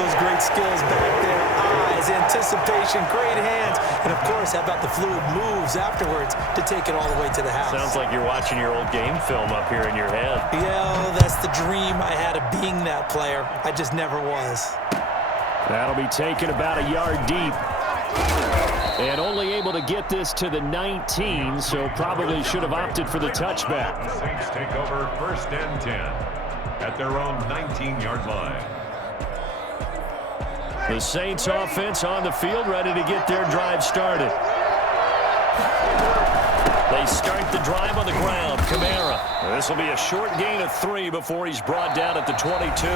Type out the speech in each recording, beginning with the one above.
those great skills back there. Eyes, anticipation, great hands, and, of course, how about the fluid moves afterwards to take it all the way to the house. Sounds like you're watching your old game film up here in your head. Yeah, that's the dream I had of being that player. I just never was. That'll be taken about a yard deep. And only able to get this to the 19, so probably should have opted for the touchback. The Saints take over 1st and 10 at their own 19-yard line. The Saints offense on the field, ready to get their drive started. They start the drive on the ground. Kamara. This will be a short gain of 3 before he's brought down at the 22.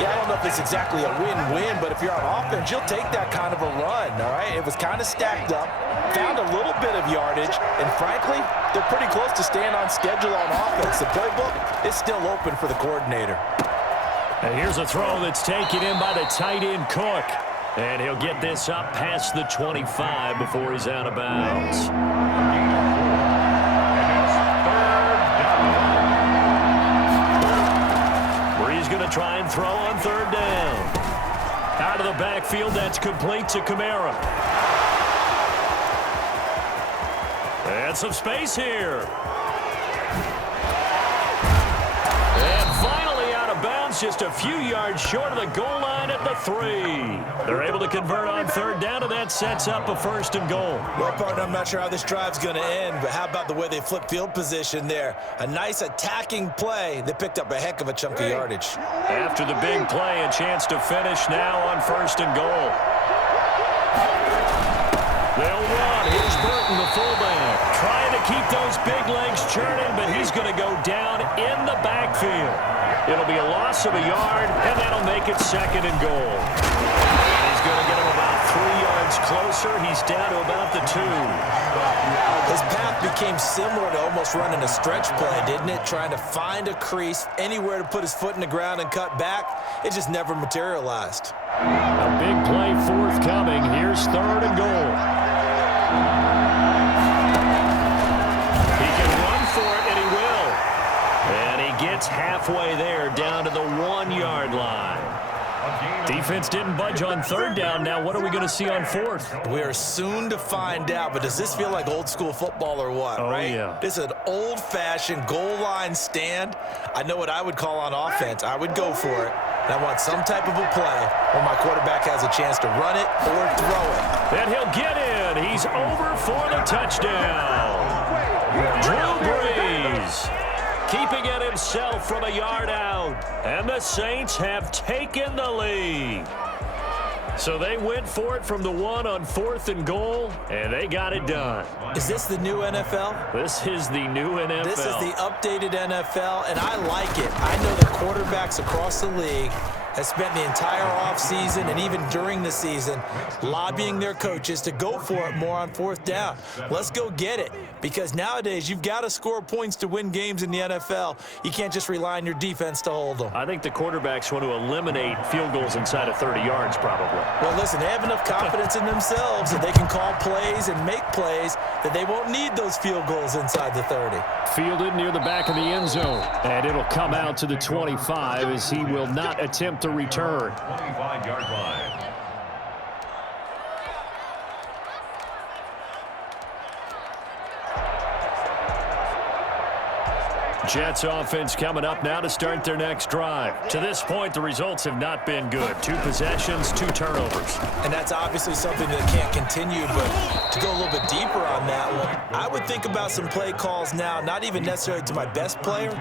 Yeah, I don't know if it's exactly a win-win, but if you're on offense, you'll take that kind of a run, all right? It was kind of stacked up, found a little bit of yardage, and frankly, they're pretty close to staying on schedule on offense. The playbook is still open for the coordinator. And here's a throw that's taken in by the tight end Cook. And he'll get this up past the 25 before he's out of bounds. He's going to try and throw on 3rd down. Out of the backfield, that's complete to Kamara. And some space here. And finally out of bounds, just a few yards short of the goal line at the 3. They're able to convert on 3rd down, and that sets up a 1st and goal. Well, partner, I'm not sure how this drive's going to end, but how about the way they flip field position there? A nice attacking play. They picked up a heck of a chunk of yardage. After the big play, a chance to finish now on 1st and goal. They'll run. Here's Burton, the fullback, trying to keep those big legs churning, but he's going to go down in the backfield. It'll be a loss of a yard, and that'll make it 2nd and goal. And he's going to get him about 3 yards closer. He's down to about the 2. His path became similar to almost running a stretch play, didn't it? Trying to find a crease, anywhere to put his foot in the ground and cut back. It just never materialized. A big play forthcoming. Here's 3rd and goal. He can run for it, and he will. And he gets halfway there, down to the 1-yard line. Defense didn't budge on 3rd down. Now what are we going to see on 4th? We are soon to find out, but does this feel like old school football or what, right? Yeah. This is an old-fashioned goal line stand. I know what I would call on offense. I would go for it. And I want some type of a play where my quarterback has a chance to run it or throw it. And he'll get in. He's over for the touchdown. Drew Brees keeping it himself from a yard out. And the Saints have taken the lead. So they went for it from the 1 on 4th and goal, and they got it done. Is this the new NFL? This is the new NFL. This is the updated NFL, and I like it. I know that quarterbacks across the league have spent the entire offseason and even during the season lobbying their coaches to go for it more on 4th down. Let's go get it, because nowadays you've got to score points to win games in the NFL. You can't just rely on your defense to hold them. I think the quarterbacks want to eliminate field goals inside of 30 yards probably. Well, listen, they have enough confidence in themselves that they can call plays and make plays that they won't need those field goals inside the 30. Fielded near the back of the end zone, and it'll come out to the 25 as he will not attempt to return. 25-yard line. Jets offense coming up now to start their next drive. To this point, the results have not been good. 2 possessions, 2 turnovers. And that's obviously something that can't continue, but to go a little bit deeper on that one, I would think about some play calls now, not even necessarily to my best player,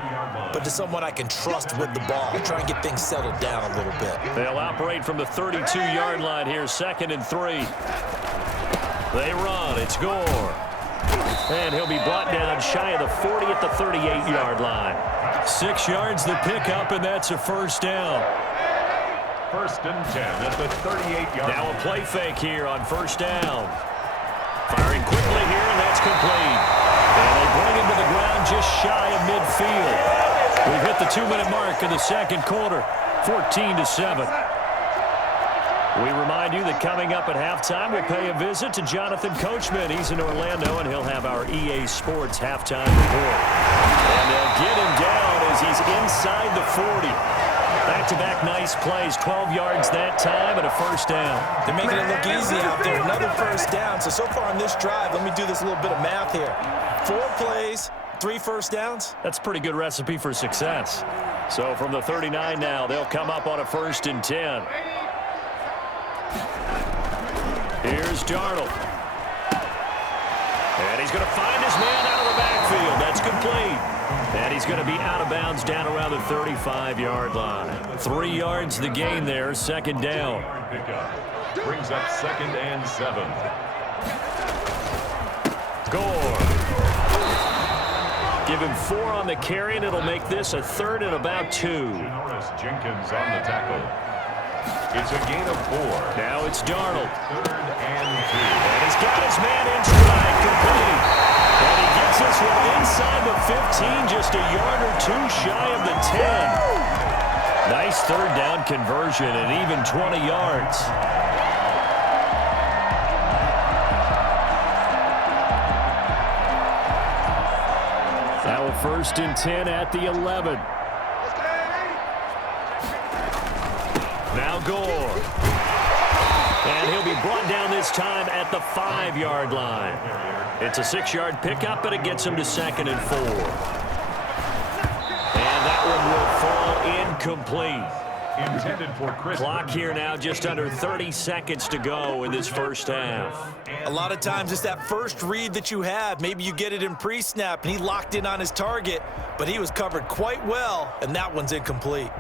but to someone I can trust with the ball. Try and get things settled down a little bit. They'll operate from the 32-yard line here, 2nd and 3. They run. It's Gore. And he'll be brought down shy of the 40 at the 38-yard line. 6 yards the pickup, and that's a 1st down. 1st and 10 at the 38-yard line. Now a play fake here on 1st down. Firing quickly here, and that's complete. And they bring him to the ground just shy of midfield. We've hit the 2-minute mark in the 2nd quarter, 14-7. We remind you that coming up at halftime, we'll pay a visit to Jonathan Coachman. He's in Orlando, and he'll have our EA Sports halftime report. And they'll get him down as he's inside the 40. That Back-to-back nice plays. 12 yards that time and a first down. They're making it look easy out there. Another first down. So far on this drive, let me do this little bit of math here. 4 plays, 3 first downs. That's a pretty good recipe for success. So from the 39 now, they'll come up on a 1st and 10. Here's Darnold. And he's going to find his man out of the backfield. That's complete. And he's going to be out of bounds down around the 35-yard line. 3 yards the gain there, 2nd down. Brings up 2nd and 7. Gore. Give him 4 on the carry, and it'll make this a 3rd and about 2. Norris Jenkins on the tackle. It's a gain of 4. Now it's Darnold. 3rd and 2. And he's got his man in stride, complete. And he gets this one inside the 15, just a yard or 2 shy of the 10. Nice 3rd down conversion and even 20 yards. Now a 1st and 10 at the 11. Now Gore. And he'll be brought down this time at the 5-yard line. It's a 6-yard pickup, but it gets him to 2nd and 4. And that one will fall incomplete. Intended for Chris. Clock here now, just under 30 seconds to go in this first half. A lot of times it's that first read that you have. Maybe you get it in pre-snap, and he locked in on his target, but he was covered quite well, and that one's incomplete.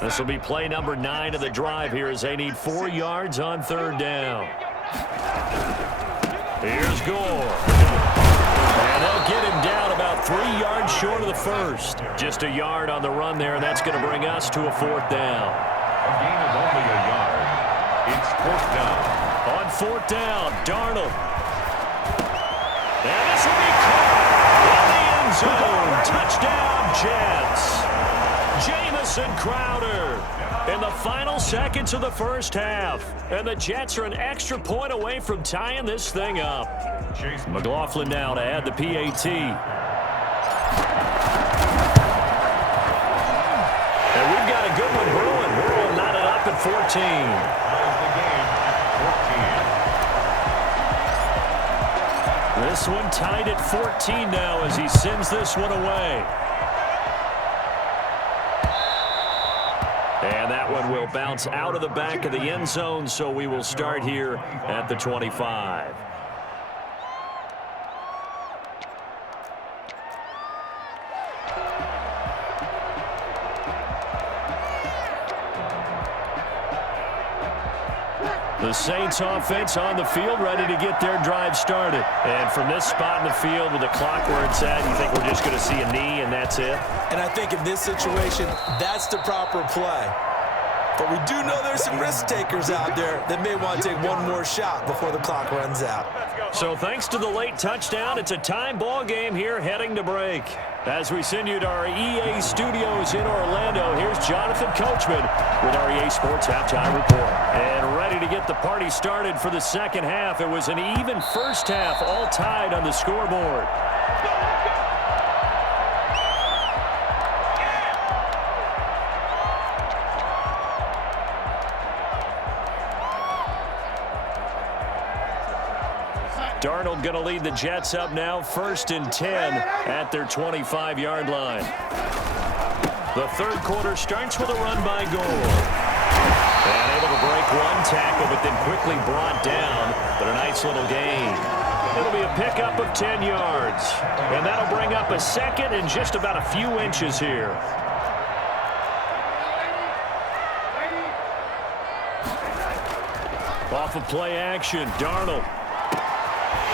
This will be play number 9 of the drive here as they need 4 yards on 3rd down. Here's Gore. And they'll get him down about 3 yards short of the 1st. Just a yard on the run there, and that's going to bring us to a 4th down. A gain of only a yard. It's 4th down. On 4th down, Darnold. And this will be caught in the end zone. Touchdown, Jets. Jamison Crowder in the final seconds of the first half. And the Jets are an extra point away from tying this thing up. McLaughlin now to add the PAT. And we've got a good one brewing. We're all knotted up at 14. This one tied at 14 now as he sends this one away. And that one will bounce out of the back of the end zone, so we will start here at the 25. The Saints offense on the field, ready to get their drive started. And from this spot in the field with the clock where it's at, you think we're just going to see a knee and that's it? And I think in this situation, that's the proper play. But we do know there's some risk takers out there that may want to take one more shot before the clock runs out. So thanks to the late touchdown, it's a time ball game here heading to break. As we send you to our EA studios in Orlando, here's Jonathan Coachman with our EA Sports Halftime Report. And ready to get the party started for the second half. It was an even first half, all tied on the scoreboard. Darnold going to lead the Jets up now, 1st and 10 at their 25-yard line. The third quarter starts with a run by Gore. And able to break one tackle, but then quickly brought down. But a nice little gain. It'll be a pickup of 10 yards. And that'll bring up a 2nd and just about a few inches here. Off of play action, Darnold.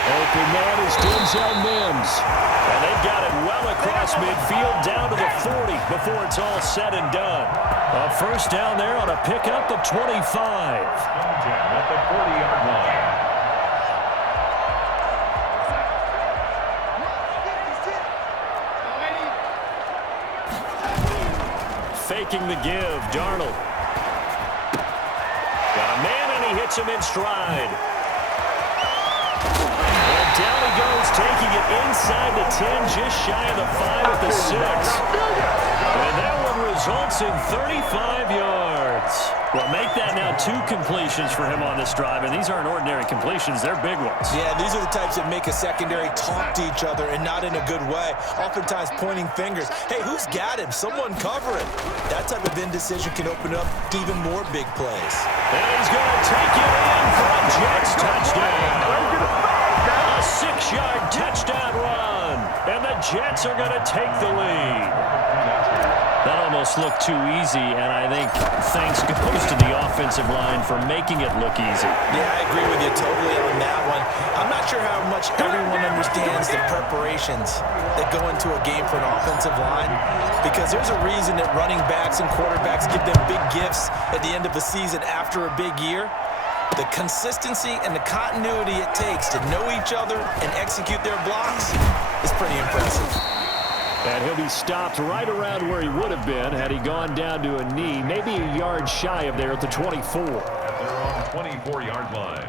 Open man is Denzel Mims. And they've got it well across midfield down to the 40 before it's all said and done. A first down there on a pickup of 25. At the 40-yard line. Faking the give, Darnold. Got a man and he hits him in stride. Down he goes, taking it inside the 10, just shy of the 5 at the 6. And that one results in 35 yards. Well, make that now 2 completions for him on this drive, and these aren't ordinary completions. They're big ones. Yeah, these are the types that make a secondary talk to each other and not in a good way, oftentimes pointing fingers. Hey, who's got him? Someone cover it. That type of indecision can open up to even more big plays. And he's going to take it in for a Jets touchdown. A 6-yard touchdown run, and the Jets are going to take the lead. That almost looked too easy, and I think thanks goes to the offensive line for making it look easy. Yeah, I agree with you totally on that one. I'm not sure how much everyone understands the preparations that go into a game for an offensive line, because there's a reason that running backs and quarterbacks give them big gifts at the end of the season after a big year. The consistency and the continuity it takes to know each other and execute their blocks is pretty impressive. And he'll be stopped right around where he would have been had he gone down to a knee, maybe a yard shy of there at the 24. At their own 24-yard line.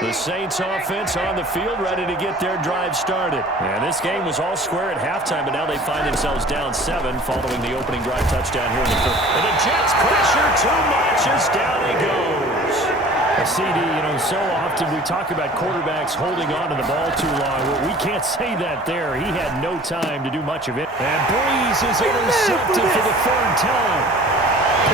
The Saints offense on the field, ready to get their drive started. And this game was all square at halftime, but now they find themselves down 7 following the opening drive touchdown here in the third. And the Jets pressure too much as down he goes. CD, so often we talk about quarterbacks holding on to the ball too long. Well, we can't say that there. He had no time to do much of it. And Breeze is intercepted for the 3rd time.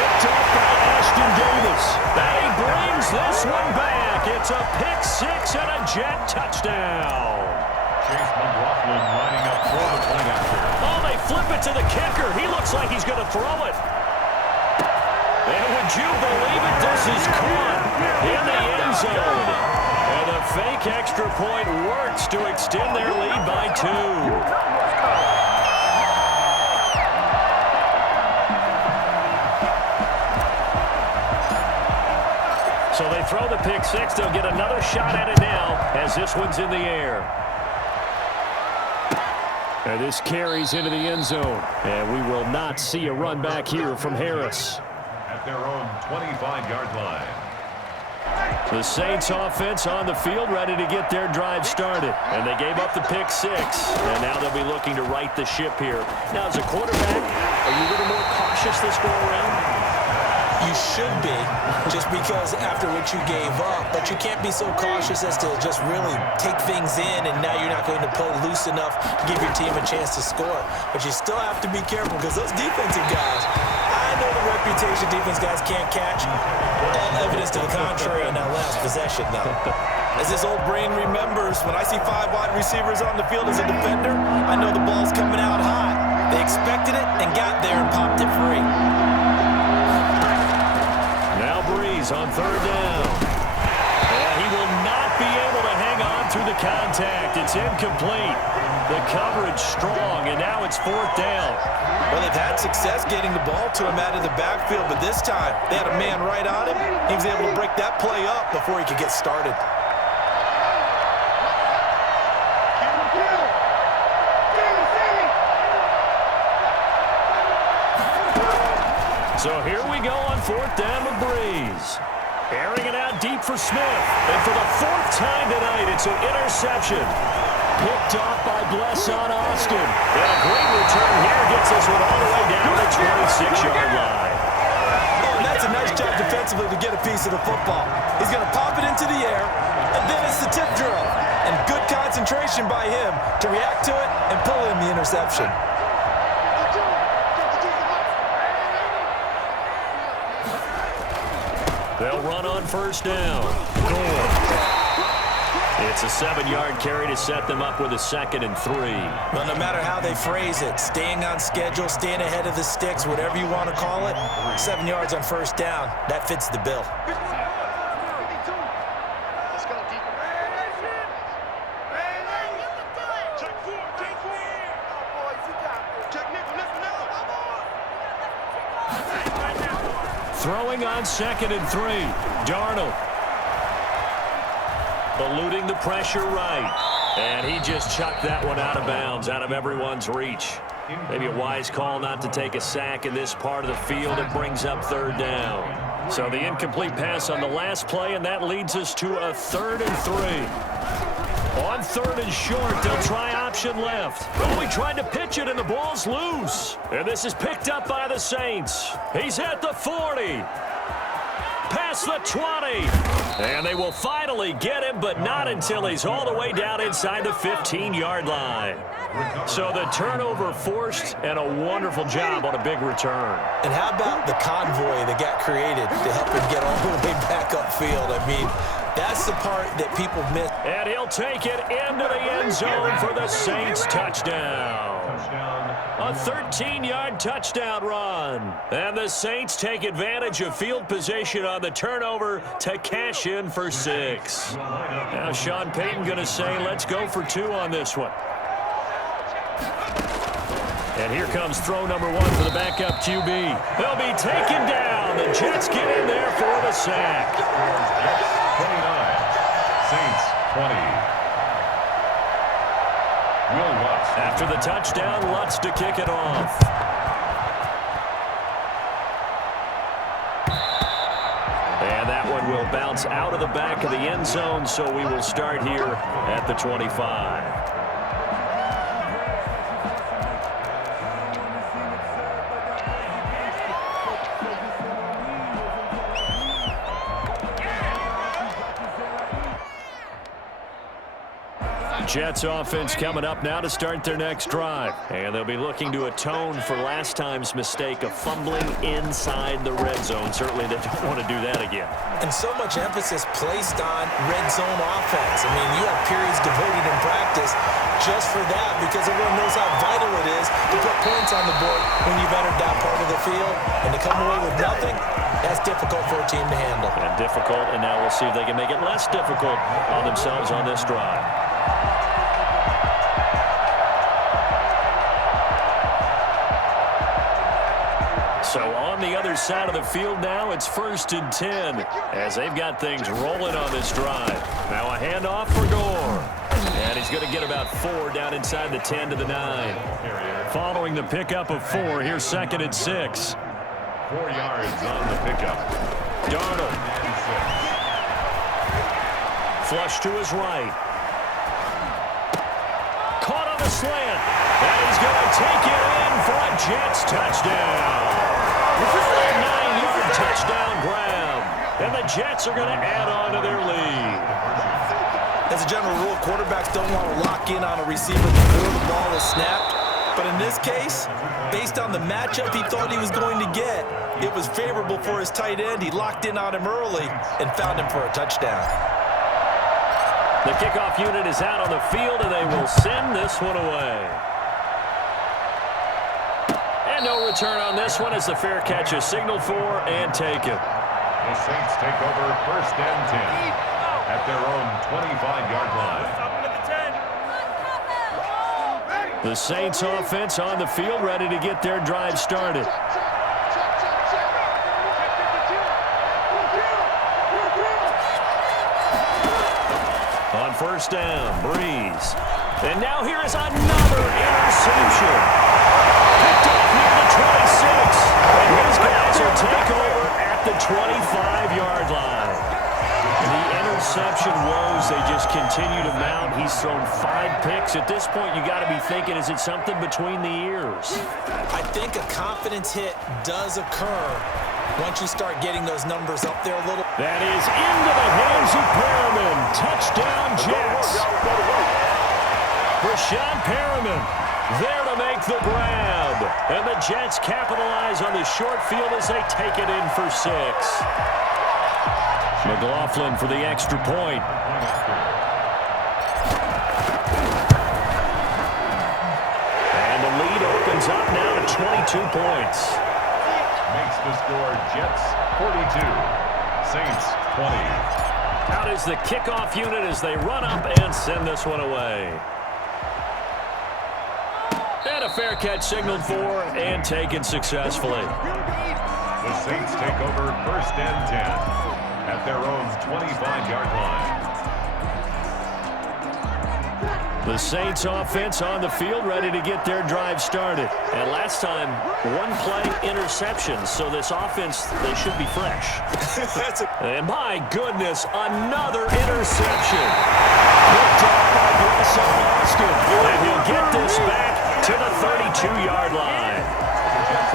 Picked up by Ashton Davis. And he brings this one back. It's a pick 6 and a Jet touchdown. Chase McLaughlin lining up for the point after. Oh, they flip it to the kicker. He looks like he's going to throw it. And would you believe it, this is caught in the end zone. And a fake extra point works to extend their lead by 2. So they throw the pick 6. They'll get another shot at it now as this one's in the air. And this carries into the end zone. And we will not see a run back here from Harris. At their own 25-yard line. The Saints offense on the field ready to get their drive started. And they gave up the pick 6. And now they'll be looking to right the ship here. Now, as a quarterback, are you a little more cautious this go around? You should be, just because after what you gave up, but you can't be so cautious as to just really take things in, and now you're not going to play loose enough to give your team a chance to score. But you still have to be careful, because those defensive guys, I know the reputation defense guys can't catch. All evidence to the contrary on that last possession, though. As this old brain remembers, when I see 5 wide receivers on the field as a defender, I know the ball's coming out hot. They expected it and got there and popped it free. Now Breeze on 3rd down. And he will not be able to hang on through the contact. It's incomplete. The coverage strong, and now it's 4th down. Well, they've had success getting the ball to him out of the backfield, but this time they had a man right on him. He was able to break that play up before he could get started. So here we go on 4th down with Breeze. Airing it out deep for Smith. And for the 4th time tonight, it's an interception. Picked off by Bless on Austin. And a great return here gets this one all the way down to the 26-yard line. Oh, and that's a nice job defensively to get a piece of the football. He's going to pop it into the air, and then it's the tip drill. And good concentration by him to react to it and pull in the interception. They'll run on 1st down. It's a 7-yard carry to set them up with a 2nd and 3. Well, no matter how they phrase it, staying on schedule, staying ahead of the sticks, whatever you want to call it, 7 yards on 1st down, that fits the bill. Throwing on 2nd and 3. Darnold. Eluding the pressure right. And he just chucked that one out of bounds, out of everyone's reach. Maybe a wise call not to take a sack in this part of the field. It brings up 3rd down. So the incomplete pass on the last play, and that leads us to a 3rd and 3. On 3rd and short, they'll try option left. Oh, he tried to pitch it, and the ball's loose. And this is picked up by the Saints. He's at the 40. Past the 20. And they will finally get him, but not until he's all the way down inside the 15-yard line. So the turnover forced, and a wonderful job on a big return. And how about the convoy that got created to help him get all the way back upfield? I mean, that's the part that people miss. And he'll take it into the end zone for the Saints touchdown. A 13-yard touchdown run. And the Saints take advantage of field position on the turnover to cash in for 6. Now Sean Payton going to say, let's go for 2 on this one. And here comes throw number 1 for the backup QB. They'll be taken down. The Jets get in there for the sack. 29. Saints 20. Will Lutz. After the touchdown, Lutz to kick it off. And that one will bounce out of the back of the end zone, so we will start here at the 25. Jets offense coming up now to start their next drive. And they'll be looking to atone for last time's mistake of fumbling inside the red zone. Certainly they don't want to do that again. And so much emphasis placed on red zone offense. I mean, you have periods devoted in practice just for that because everyone knows how vital it is to put points on the board when you've entered that part of the field. And to come away with nothing, that's difficult for a team to handle. And difficult, and now we'll see if they can make it less difficult on themselves on this drive. So on the other side of the field now, it's 1st and 10 as they've got things rolling on this drive. Now a handoff for Gore. And he's going to get about 4 down inside the 10 to the 9. Following the pickup of 4, here's 2nd and 6. 4 yards on the pickup. Darnold. Flush to his right. Caught on the slant. And he's going to take it in for a Jets touchdown. 9-yard touchdown grab. And the Jets are going to add on to their lead. As a general rule, quarterbacks don't want to lock in on a receiver before the ball is snapped. But in this case, based on the matchup he thought he was going to get, it was favorable for his tight end. He locked in on him early and found him for a touchdown. The kickoff unit is out on the field, and they will send this one away. And no return on this one as the fair catch is signaled for and taken. The Saints take over 1st and 10 at their own 25-yard line. The Saints offense on the field, ready to get their drive started. On 1st down, Breeze. And now here is another interception. Picked off near the 26. And his guys will take over at the 25-yard line. The interception woes, they just continue to mount. He's thrown 5 picks. At this point, you got to be thinking, is it something between the ears? I think a confidence hit does occur once you start getting those numbers up there a little. That is into the hands of Perriman. Touchdown, Jets. Rashawn Perriman there to make the grab. And the Jets capitalize on the short field as they take it in for 6. McLaughlin for the extra point. And the lead opens up now to 22 points. Makes the score Jets 42, Saints 20. Out is the kickoff unit as they run up and send this one away. And a fair catch signaled for and taken successfully. The Saints take over 1st and 10 at their own 25-yard line. The Saints offense on the field, ready to get their drive started. And last time, one play interception, so this offense, they should be fresh. And my goodness, another interception. Picked off by Grayson Austin. And he'll get this back to the 32-yard line.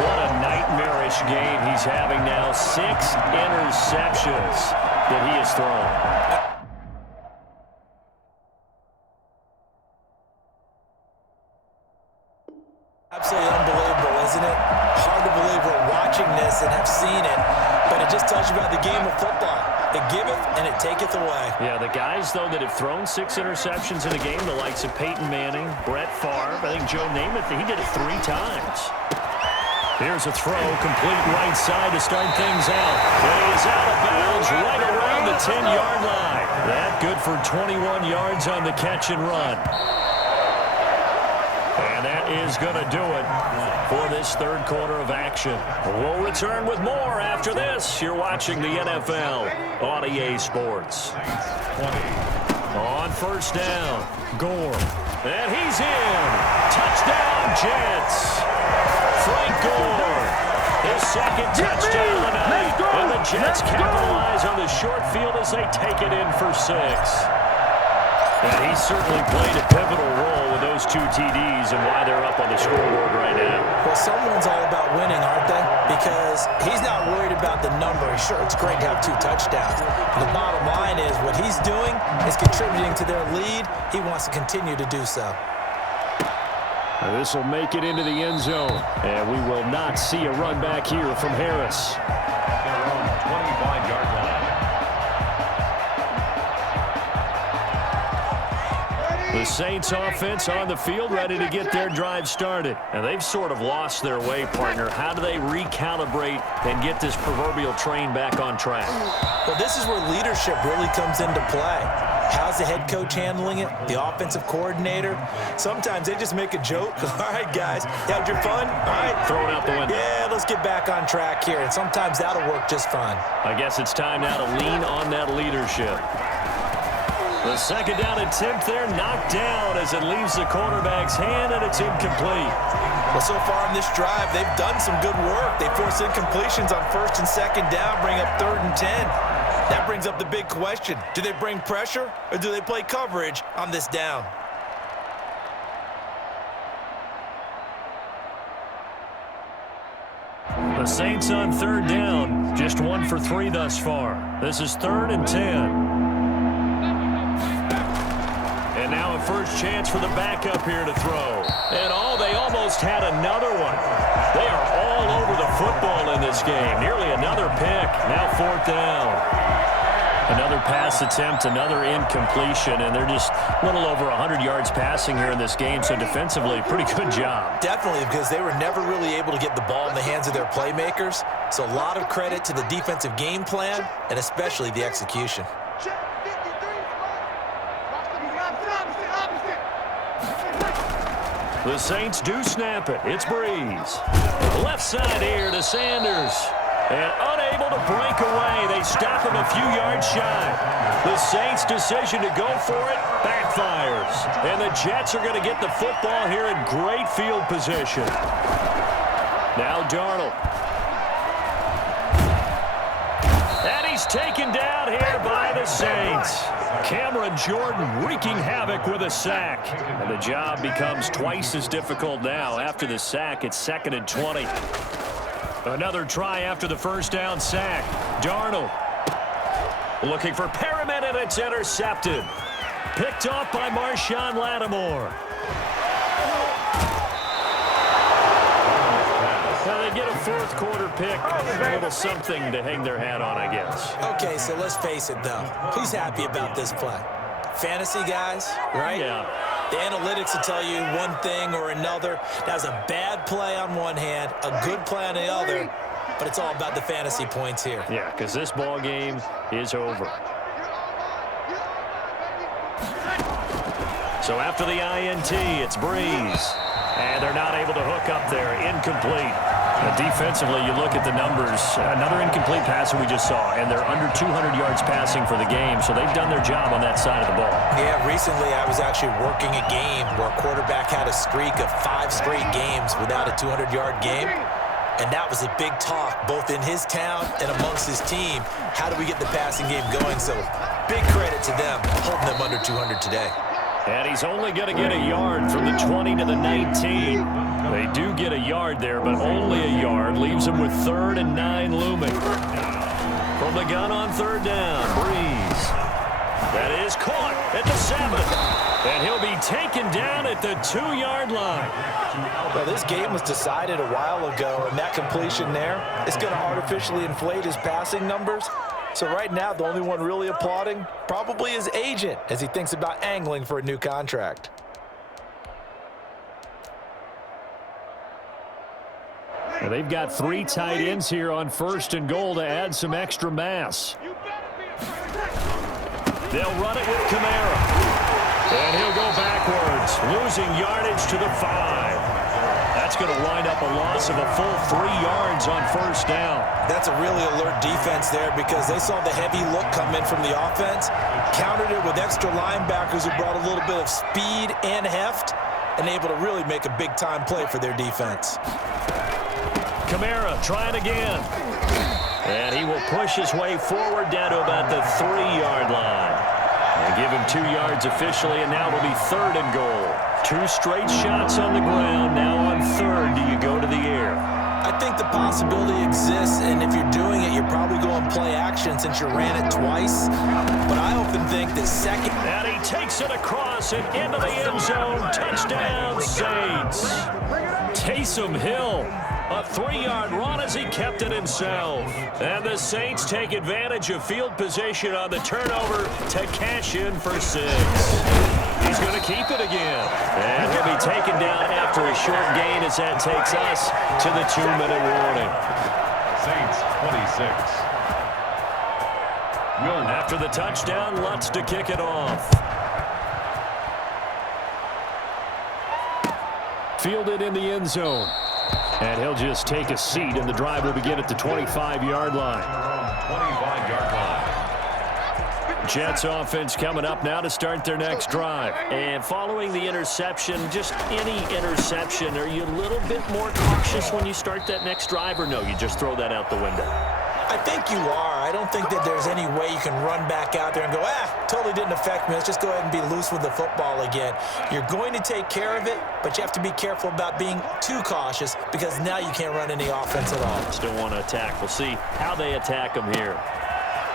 What a nightmarish game he's having now. 6 interceptions that he has thrown. Absolutely unbelievable, isn't it? Hard to believe we're watching this and have seen it, but it just tells you about the game of football. It giveth and it taketh away. Yeah, the guys, though, that have thrown 6 interceptions in a game, the likes of Peyton Manning, Brett Favre, I think Joe Namath, he did it 3 times. Here's a throw, complete right side to start things out. He is out of bounds right around the 10-yard line. That good for 21 yards on the catch and run. And that is going to do it for this third quarter of action. We'll return with more after this. You're watching the NFL on EA Sports. On first down, Gore. And he's in. Touchdown, Jets. Frank Gore, his second touchdown of the night. And the Jets capitalize on the short field as they take it in for 6. And he certainly played a pivotal role with those 2 TDs and why they're up on the scoreboard right now. Well, someone's all about winning, aren't they? Because he's not worried about the number. Sure, it's great to have 2 touchdowns. The bottom line is what he's doing is contributing to their lead. He wants to continue to do so. This will make it into the end zone. And we will not see a run back here from Harris. Their own 25-yard line. The Saints offense on the field, ready to get their drive started. And they've sort of lost their way, partner. How do they recalibrate and get this proverbial train back on track? Well, this is where leadership really comes into play. How's the head coach handling it? The offensive coordinator? Sometimes they just make a joke. All right, guys, you had your fun? All right. Throw it out the window. Yeah, let's get back on track here. And sometimes that'll work just fine. I guess it's time now to lean on that leadership. The second down attempt there knocked down as it leaves the quarterback's hand, and it's incomplete. Well, so far in this drive, they've done some good work. They forced incompletions on first and second down, bring up 3rd and 10. That brings up the big question. Do they bring pressure or do they play coverage on this down? The Saints on 3rd down, just 1 for 3 thus far. This is 3rd and 10. And now a first chance for the backup here to throw. And they almost had another one. They are all over the football in this game. Nearly another pick. Now 4th down. Another pass attempt, another incompletion, and they're just a little over 100 yards passing here in this game, so defensively, pretty good job. Definitely, because they were never really able to get the ball in the hands of their playmakers, so a lot of credit to the defensive game plan and especially the execution. The Saints do snap it. It's Breeze. Left side here to Sanders. And unable to break away. They stop him a few yards shy. The Saints' decision to go for it backfires. And the Jets are going to get the football here in great field position. Now Darnold. And he's taken down here by the Saints. Cameron Jordan wreaking havoc with a sack. And the job becomes twice as difficult now. After the sack, it's 2nd and 20. Another try after the first down sack. Darnold looking for Perriman, and it's intercepted. Picked off by Marshawn Lattimore. Now they get a 4th quarter pick. A little something to hang their hat on, I guess. Okay, so let's face it, though. Who's happy about this play? Fantasy guys, right? Yeah. The analytics will tell you one thing or another. That was a bad play on one hand, a good play on the other, but it's all about the fantasy points here. Yeah, because this ball game is over. So after the INT, it's Breeze. And they're not able to hook up there. Incomplete. Defensively, you look at the numbers. Another incomplete passer we just saw, and they're under 200 yards passing for the game, so they've done their job on that side of the ball. Yeah, recently I was actually working a game where a quarterback had a streak of 5 straight games without a 200-yard game, and that was a big talk both in his town and amongst his team. How do we get the passing game going? So big credit to them holding them under 200 today. And he's only going to get a yard from the 20 to the 19. They do get a yard there, but only a yard. Leaves him with 3rd and 9 looming. From the gun on 3rd down, Breeze. That is caught at the 7. And he'll be taken down at the 2-yard line. Well, this game was decided a while ago, and that completion there is going to artificially inflate his passing numbers. So right now, the only one really applauding probably his agent as he thinks about angling for a new contract. And they've got 3 tight ends here on 1st and goal to add some extra mass. They'll run it with Kamara. And he'll go backwards, losing yardage to the 5. That's going to wind up a loss of a full 3 yards on 1st down. That's a really alert defense there because they saw the heavy look come in from the offense, countered it with extra linebackers who brought a little bit of speed and heft, and able to really make a big-time play for their defense. Kamara trying again. And he will push his way forward down to about the 3-yard line. They give him 2 yards officially, and now it'll be 3rd and goal. 2 straight shots on the ground. Now on 3rd, do you go to the air? I think the possibility exists, and if you're doing it, you're probably going play action since you ran it twice. But I often think that second... And he takes it across and into the end zone. Touchdown, Saints. Taysom Hill. A 3-yard run as he kept it himself. And the Saints take advantage of field position on the turnover to cash in for 6. He's going to keep it again. And he'll be taken down after a short gain as that takes us to the 2-minute warning. Saints 26. After the touchdown, Lutz to kick it off. Fielded in the end zone. And he'll just take a seat, and the drive will begin at the 25-yard line. 25-yard line. Jets offense coming up now to start their next drive. And following the interception, just any interception, are you a little bit more cautious when you start that next drive, or no, you just throw that out the window? I think you are. I don't think that there's any way you can run back out there and go, totally didn't affect me. Let's just go ahead and be loose with the football again. You're going to take care of it, but you have to be careful about being too cautious because now you can't run any offense at all. Still want to attack. We'll see how they attack them here.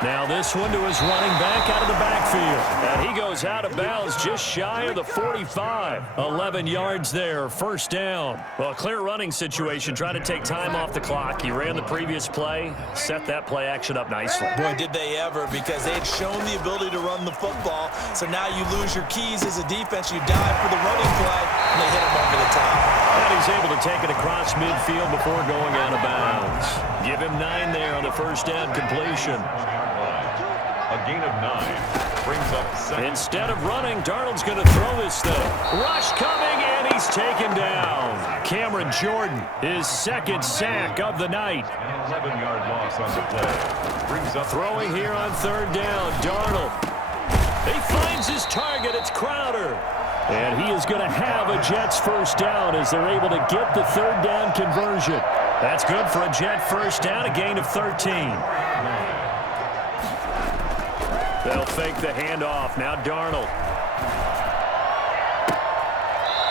Now this one to his running back out of the backfield. And he goes out of bounds just shy of the 45. 11 yards there, 1st down. Well, a clear running situation, trying to take time off the clock. He ran the previous play, set that play action up nicely. Boy, did they ever, because they had shown the ability to run the football. So now you lose your keys as a defense. You dive for the running play, and they hit him over the top. And he's able to take it across midfield before going out of bounds. Give him 9 there on the 1st down completion. A gain of 9 brings up 2nd. Instead of running, Darnold's going to throw this thing. Rush coming, and he's taken down. Cameron Jordan, his 2nd sack of the night. An 11-yard loss on the play. Brings up throwing here on 3rd down. Darnold. He finds his target. It's Crowder. And he is going to have a Jets 1st down as they're able to get the 3rd down conversion. That's good for a Jet 1st down, a gain of 13. They'll fake the handoff. Now Darnold.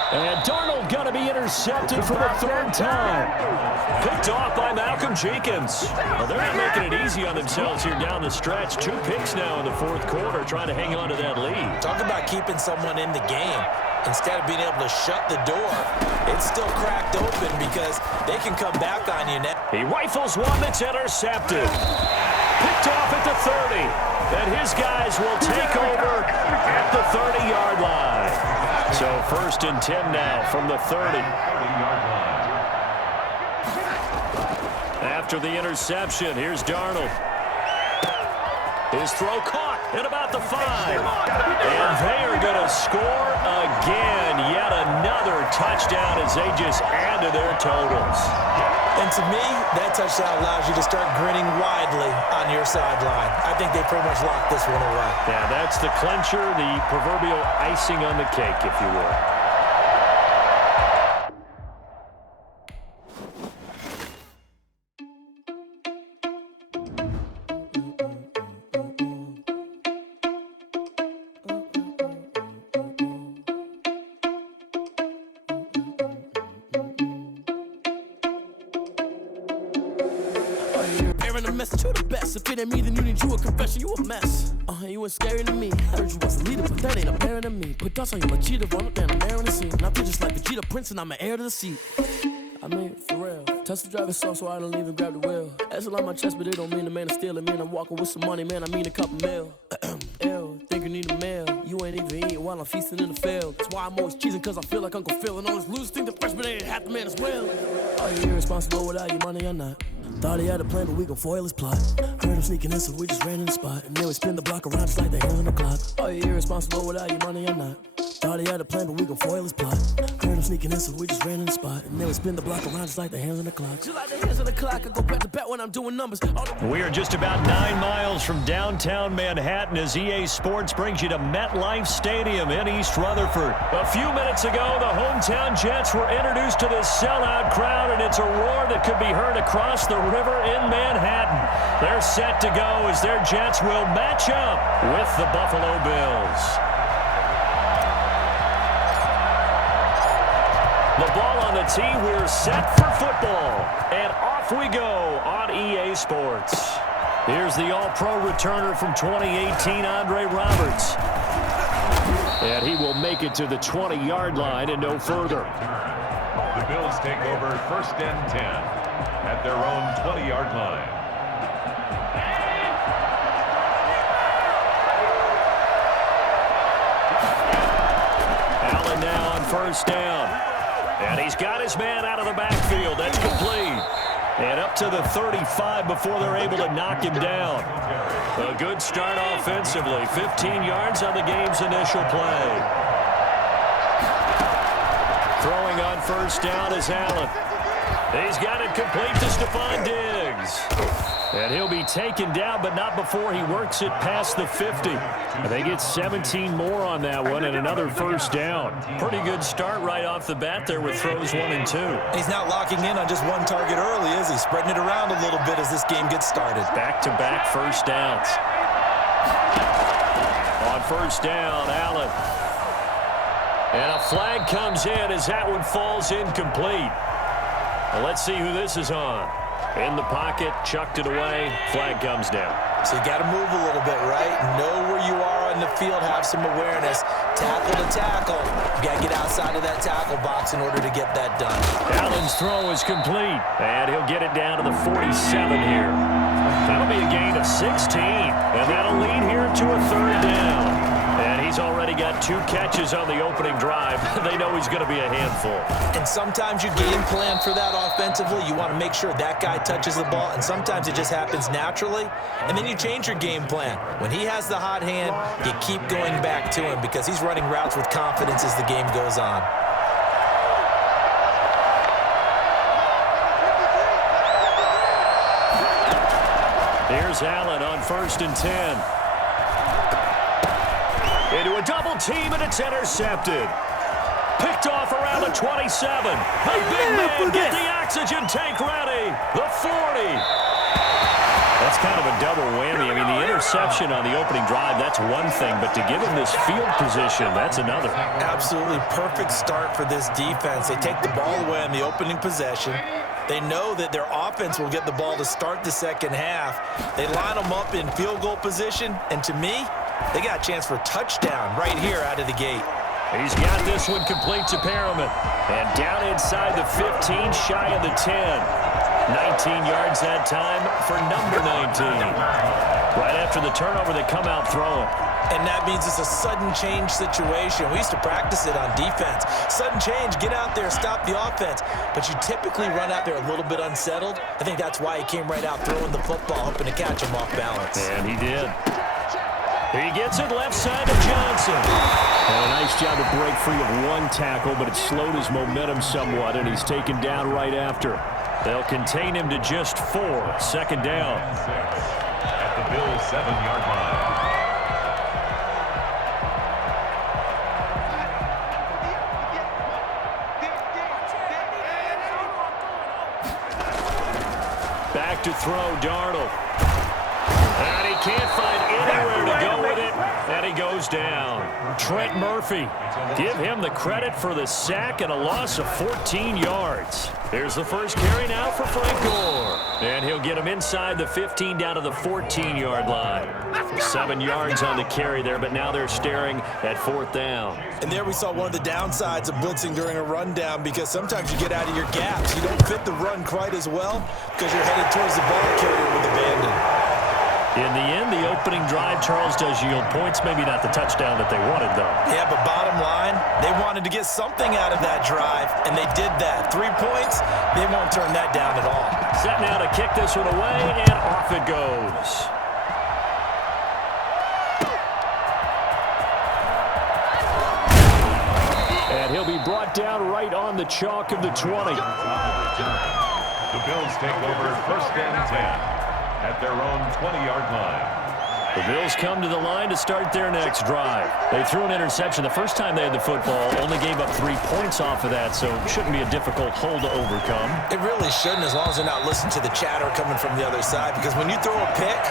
And Darnold going to be intercepted for the 3rd time. Picked off by Malcolm Jenkins. Well, they're not making it easy on themselves here down the stretch. 2 picks now in the 4th quarter, trying to hang on to that lead. Talk about keeping someone in the game. Instead of being able to shut the door, it's still cracked open because they can come back on you now. He rifles one that's intercepted. Picked off at the 30. And his guys will take over at the 30-yard line. So 1st and 10 now from the 30. After the interception, here's Darnold. His throw caught at about the 5. And they are going to score again. Yet another another touchdown as they just add to their totals. And to me, that touchdown allows you to start grinning widely on your sideline. I think they pretty much locked this one away. Yeah, that's the clincher, the proverbial icing on the cake, if you will. You the best. If it ain't me, then you need you a confession. You a mess. You ain't scary to me. Heard you was a leader, but that ain't apparent to me. Put dust on you, Cheetah, run up down the air in the scene. I feel just like Vegeta Prince, and I'm an heir to the seat. I mean, for real. Touch the driver's soft, so I don't even grab the wheel. That's on my chest, but it don't mean the man is stealing. Man, I'm walking with some money, man. I mean a couple mil. Ew, think you need a meal. You ain't even eating while I'm feasting in the field. That's why I'm always cheesing, cause I feel like Uncle Phil. And all those losers think the freshman ain't half the man as well. Are you irresponsible without your money or not? Thought he had a plan, but we gon' foil his plot. Heard him sneaking in, so we just ran in the spot. And then we spin the block around just like the hands on the clock. Are you irresponsible without your money or not? Thought he had a plan, but we gon' foil his plot. Heard him sneaking in, so we just ran in the spot. And then we spin the block around just like the hands on the clock. Just like the hands on the clock, I go back to back when I'm doing numbers. We are just about 9 miles from downtown Manhattan as EA Sports brings you to MetLife Stadium in East Rutherford. A few minutes ago, the hometown Jets were introduced to this sellout crowd, and it's a roar that could be heard across the river in Manhattan. They're set to go as their Jets will match up with the Buffalo Bills. The ball on the tee, we're set for football. And off we go on EA Sports. Here's the All-Pro returner from 2018, Andre Roberts. And he will make it to the 20-yard line and no further. The Bills take over 1st and 10 at their own 20-yard line. Allen now on 1st down. And he's got his man out of the backfield. That's complete. And up to the 35 before they're able to knock him down. A good start offensively. 15 yards on the game's initial play. Throwing on 1st down is Allen. He's got it complete to Stephon Diggs. And he'll be taken down, but not before he works it past the 50. They get 17 more on that one and another 1st down. Pretty good start right off the bat there with throws 1 and 2. He's not locking in on just one target early, is he? Spreading it around a little bit as this game gets started. Back-to-back 1st downs. On 1st down, Allen. And a flag comes in as that one falls incomplete. Well, let's see who this is on. In the pocket, chucked it away, flag comes down. So you got to move a little bit, right? Know where you are on the field, have some awareness. Tackle to tackle. You got to get outside of that tackle box in order to get that done. Allen's throw is complete, and he'll get it down to the 47 here. That'll be a gain of 16, and that'll lead here to a 3rd down. And he's already got 2 catches on the opening drive. They know he's going to be a handful. And sometimes you game plan for that offensively. You want to make sure that guy touches the ball, and sometimes it just happens naturally. And then you change your game plan. When he has the hot hand, you keep going back to him because he's running routes with confidence as the game goes on. Here's Allen on 1st and 10. Into a double team, and it's intercepted. Picked off around the 27. The big man, get the oxygen tank ready. The 40. That's kind of a double whammy. I mean, the interception on the opening drive, that's one thing, but to give him this field position, that's another. Absolutely perfect start for this defense. They take the ball away on the opening possession. They know that their offense will get the ball to start the second half. They line them up in field goal position, and to me, they got a chance for a touchdown right here out of the gate. He's got this one complete to Perriman. And down inside the 15, shy of the 10. 19 yards that time for number 19. Right after the turnover, they come out throwing. And that means it's a sudden change situation. We used to practice it on defense. Sudden change, get out there, stop the offense. But you typically run out there a little bit unsettled. I think that's why he came right out throwing the football, hoping to catch him off balance. And he did. He gets it left side to Johnson. And a nice job to break free of one tackle, but it slowed his momentum somewhat, and he's taken down right after. They'll contain him to just 4. Second down. At the Bills' 7-yard line. Back to throw, Darnold. And he can't find anywhere to go with it, and he goes down. Trent Murphy, give him the credit for the sack and a loss of 14 yards. Here's the first carry now for Frank Gore. And he'll get him inside the 15 down to the 14-yard line. 7 yards on the carry there, but now they're staring at 4th down. And there we saw one of the downsides of blitzing during a rundown, because sometimes you get out of your gaps. You don't fit the run quite as well because you're headed towards the ball carrier with abandon. In the end, the opening drive, Charles, does yield points. Maybe not the touchdown that they wanted, though. Yeah, but bottom line, they wanted to get something out of that drive, and they did that. 3 points, they won't turn that down at all. Set now to kick this one away, and off it goes. And he'll be brought down right on the chalk of the 20. The Bills take over 1st and 10. At their own 20-yard line. The Bills come to the line to start their next drive. They threw an interception the first time they had the football, only gave up 3 points off of that, so it shouldn't be a difficult hole to overcome. It really shouldn't, as long as they're not listening to the chatter coming from the other side, because when you throw a pick,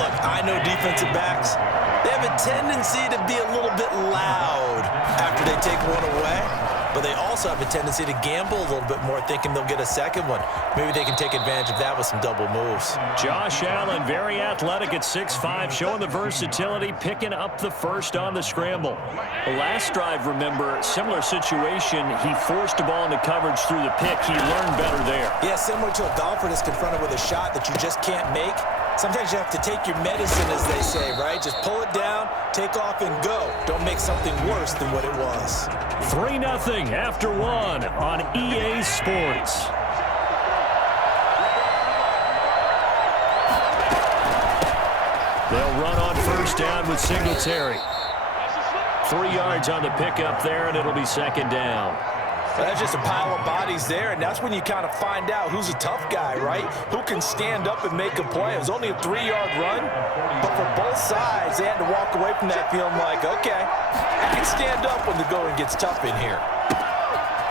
look, I know defensive backs, they have a tendency to be a little bit loud after they take one away, but they also have a tendency to gamble a little bit more, thinking they'll get a second one. Maybe they can take advantage of that with some double moves. Josh Allen, very athletic at 6'5", showing the versatility, picking up the first on the scramble. The last drive, remember, similar situation. He forced the ball into coverage through the pick. He learned better there. Yeah, similar to a golfer that's confronted with a shot that you just can't make. Sometimes you have to take your medicine, as they say, right? Just pull it down, take off, and go. Don't make something worse than what it was. 3-0 after 1 on EA Sports. They'll run on first down with Singletary. 3 yards on the pickup there, and it'll be second down. That's just a pile of bodies there, and that's when you kind of find out who's a tough guy, right? Who can stand up and make a play. It was only a 3-yard run, but for both sides, they had to walk away from that feeling like, okay, I can stand up when the going gets tough in here.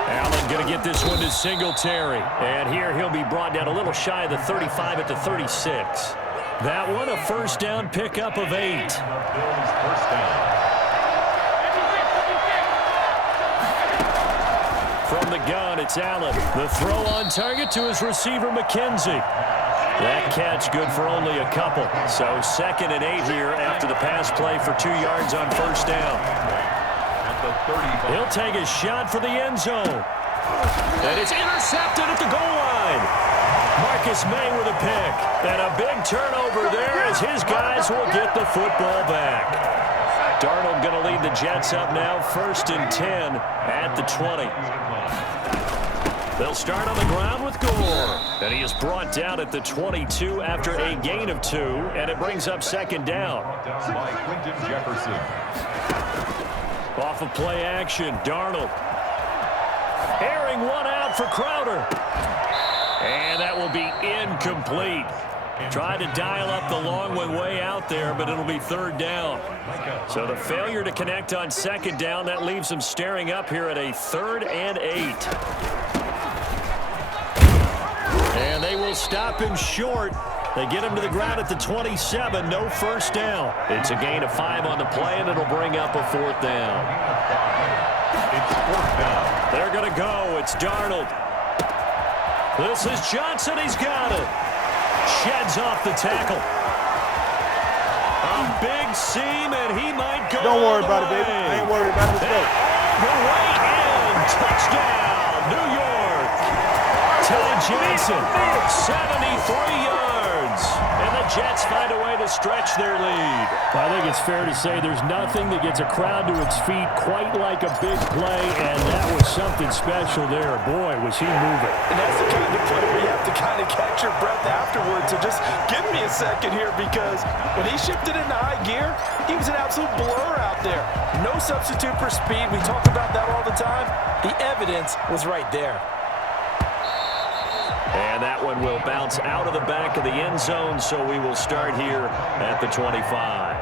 Allen going to get this one to Singletary, and here he'll be brought down a little shy of the 35 at the 36. That one, a first down pickup of 8. Bills first down. From the gun, it's Allen. The throw on target to his receiver, McKenzie. That catch good for only a couple. So 2nd and 8 here after the pass play for 2 yards on first down. He'll take a shot for the end zone. And it's intercepted at the goal line. Marcus May with a pick. And a big turnover there as his guys will get the football back. Darnold going to lead the Jets up now, 1st and 10 at the 20. They'll start on the ground with Gore. And he is brought down at the 22 after a gain of 2, and it brings up second down. Down by Quentin Jefferson. Off of play action, Darnold. Airing one out for Crowder. And that will be incomplete. Tried to dial up the long one way out there, but it'll be 3rd down. So the failure to connect on second down, that leaves them staring up here at a 3rd and 8. And they will stop him short. They get him to the ground at the 27, no first down. It's a gain of 5 on the play, and it'll bring up a 4th down. It's 4th down. They're going to go. It's Darnold. This is Johnson. He's got it. Sheds off the tackle. A big seam, and he might go. Don't worry about it, baby. I ain't worried about it. Let's go. The way in. Touchdown, New York. Ty Johnson, 73 yards. And the Jets find a way to stretch their lead. I think it's fair to say there's nothing that gets a crowd to its feet quite like a big play, and that was something special there. Boy, was he moving. And that's the kind of play where you have to kind of catch your breath afterwards. So just give me a second here because when he shifted into high gear, he was an absolute blur out there. No substitute for speed. We talk about that all the time. The evidence was right there. And that one will bounce out of the back of the end zone, so we will start here at the 25.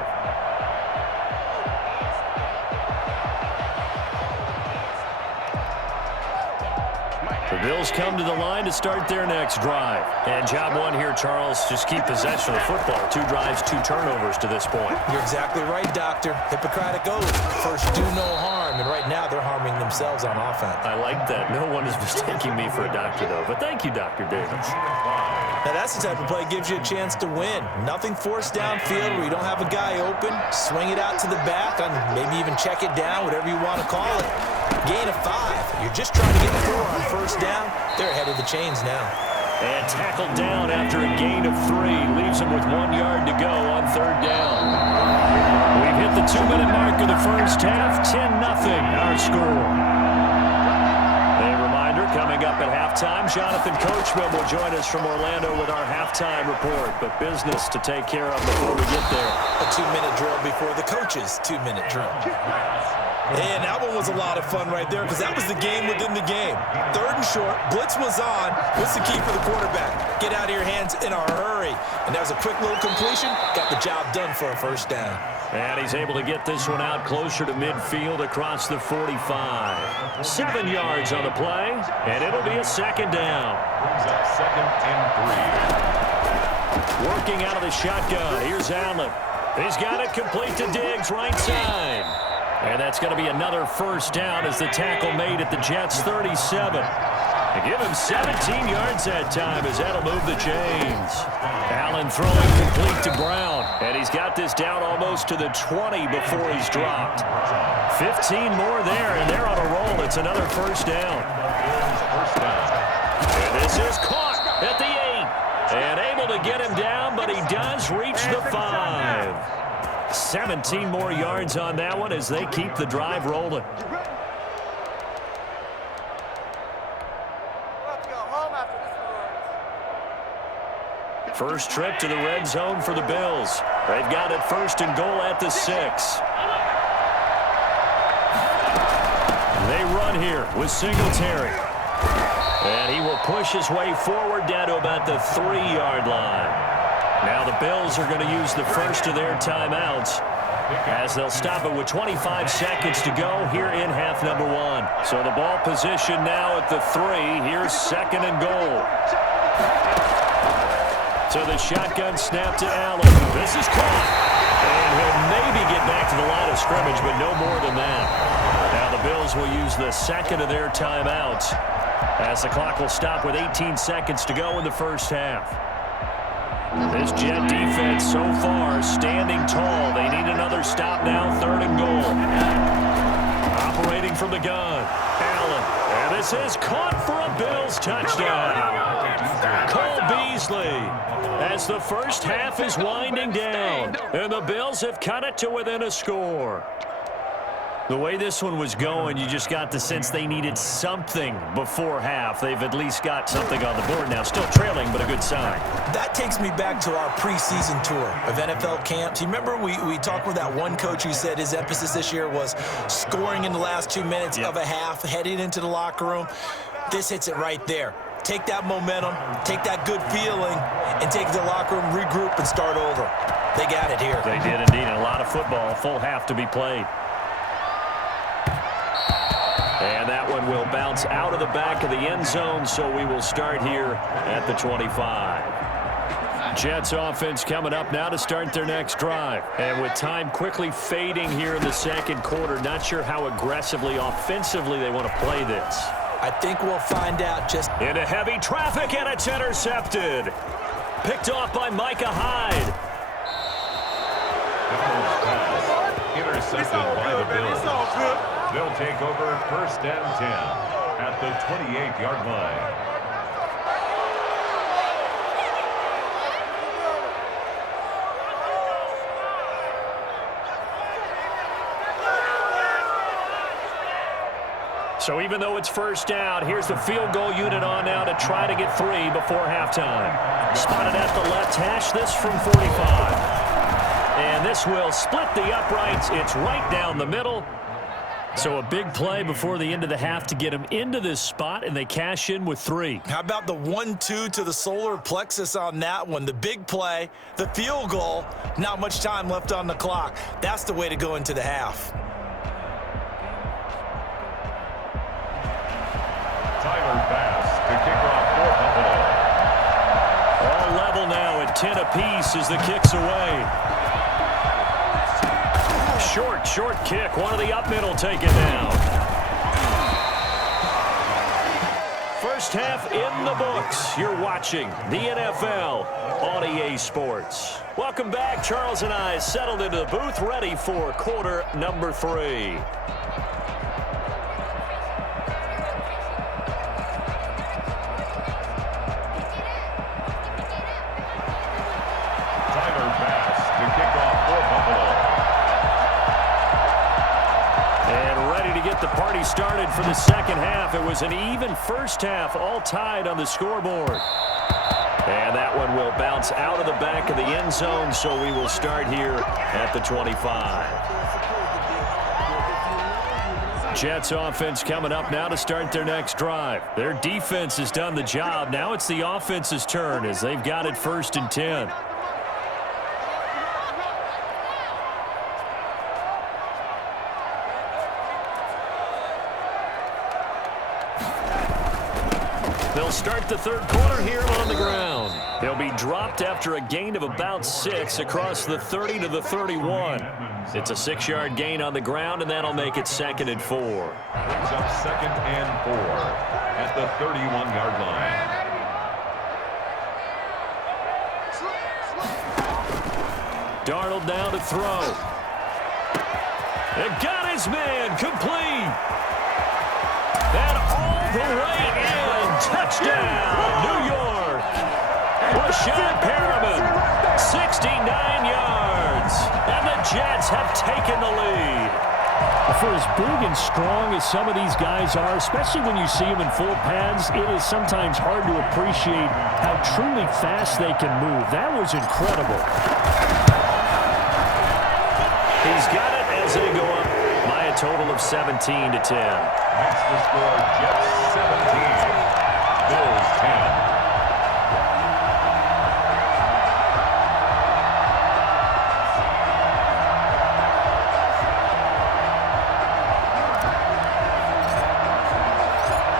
The Bills come to the line to start their next drive. And job one here, Charles, just keep possession of the football. 2 drives, 2 turnovers to this point. You're exactly right, Doctor. Hippocratic oath. First, do no harm. And right now, they're harming themselves on offense. I like that. No one is mistaking me for a doctor, though. But thank you, Dr. Davis. Now, that's the type of play that gives you a chance to win. Nothing forced downfield where you don't have a guy open. Swing it out to the back, and maybe even check it down, whatever you want to call it. Gain of 5. You're just trying to get 4 on first down. They're ahead of the chains now. And tackled down after a gain of 3. Leaves him with 1 yard to go on third down. We've hit the 2-minute mark of the first half. 10-0 our score. A reminder, coming up at halftime, Jonathan Coachman will join us from Orlando with our halftime report. But business to take care of before we get there. A 2-minute drill before the coach's 2-minute drill. And that one was a lot of fun right there because that was the game within the game. 3rd and short, blitz was on. What's the key for the quarterback? Get out of your hands in a hurry. And that was a quick little completion. Got the job done for a first down. And he's able to get this one out closer to midfield across the 45. 7 yards on the play, and it'll be a second down. Brings up 2nd and 3. Working out of the shotgun. Here's Allen. He's got it complete to Diggs, right side. And that's going to be another first down as the tackle made at the Jets' 37. They give him 17 yards that time as that'll move the chains. Allen throwing complete to Brown. And he's got this down almost to the 20 before he's dropped. 15 more there, and they're on a roll. It's another first down. And this is caught at the 8. And able to get him down, but he does reach the 5. 17 more yards on that one as they keep the drive rolling. First trip to the red zone for the Bills. They've got it 1st and goal at the 6. They run here with Singletary. And he will push his way forward down to about the 3-yard line. Now the Bills are going to use the first of their timeouts as they'll stop it with 25 seconds to go here in half number 1. So the ball position now at the 3. Here's 2nd and goal. So the shotgun snap to Allen. This is caught. And he'll maybe get back to the line of scrimmage, but no more than that. Now the Bills will use the second of their timeouts as the clock will stop with 18 seconds to go in the first half. This Jet defense so far standing tall. They need another stop now, 3rd and goal. Operating from the gun, Allen. And this is caught for a Bills touchdown. Cole Beasley as the first half is winding down. And the Bills have cut it to within a score. The way this one was going, you just got the sense they needed something before half. They've at least got something on the board now. Still trailing, but a good sign. That takes me back to our preseason tour of NFL camps. You remember we talked with that one coach who said his emphasis this year was scoring in the last 2 minutes of a half, heading into the locker room. This hits it right there. Take that momentum, take that good feeling, and take it to the locker room, regroup, and start over. They got it here. They did indeed. A lot of football, full half to be played. And that one will bounce out of the back of the end zone, so we will start here at the 25. Jets offense coming up now to start their next drive. And with time quickly fading here in the second quarter, not sure how aggressively, offensively they want to play this. I think we'll find out just... Into heavy traffic, and it's intercepted. Picked off by Micah Hyde. Intercepted by the Bills. They'll take over 1st and 10 at the 28-yard line. So even though it's first down, here's the field goal unit on now to try to get 3 before halftime. Spotted at the left hash, this from 45. And this will split the uprights. It's right down the middle. So a big play before the end of the half to get them into this spot, and they cash in with 3. How about the 1-2 to the solar plexus on that one? The big play, the field goal, not much time left on the clock. That's the way to go into the half. Tyler Bass to kick off for Buffalo. All level now at 10 apiece as the kick's away. Short kick. One of the up middle take it down. First half in the books. You're watching the NFL on EA Sports. Welcome back. Charles and I settled into the booth, ready for quarter number 3. The party started for the second half. It was an even first half, all tied on the scoreboard. And that one will bounce out of the back of the end zone, so we will start here at the 25. Jets offense coming up now to start their next drive. Their defense has done the job. Now it's the offense's turn as they've got it 1st and 10. They'll start the third quarter here on the ground. They'll be dropped after a gain of about 6 across the 30 to the 31. It's a 6-yard gain on the ground, and that'll make it 2nd and 4. Brings up 2nd and 4 at the 31-yard line. Darnold now to throw. And got his man complete. And all the way in. Touchdown, New York. Rashad Perriman, 69 yards. And the Jets have taken the lead. For as big and strong as some of these guys are, especially when you see them in full pads, it is sometimes hard to appreciate how truly fast they can move. That was incredible. He's got it as they go up by a total of 17 to 10. Makes the score Jets 17. Bills 10.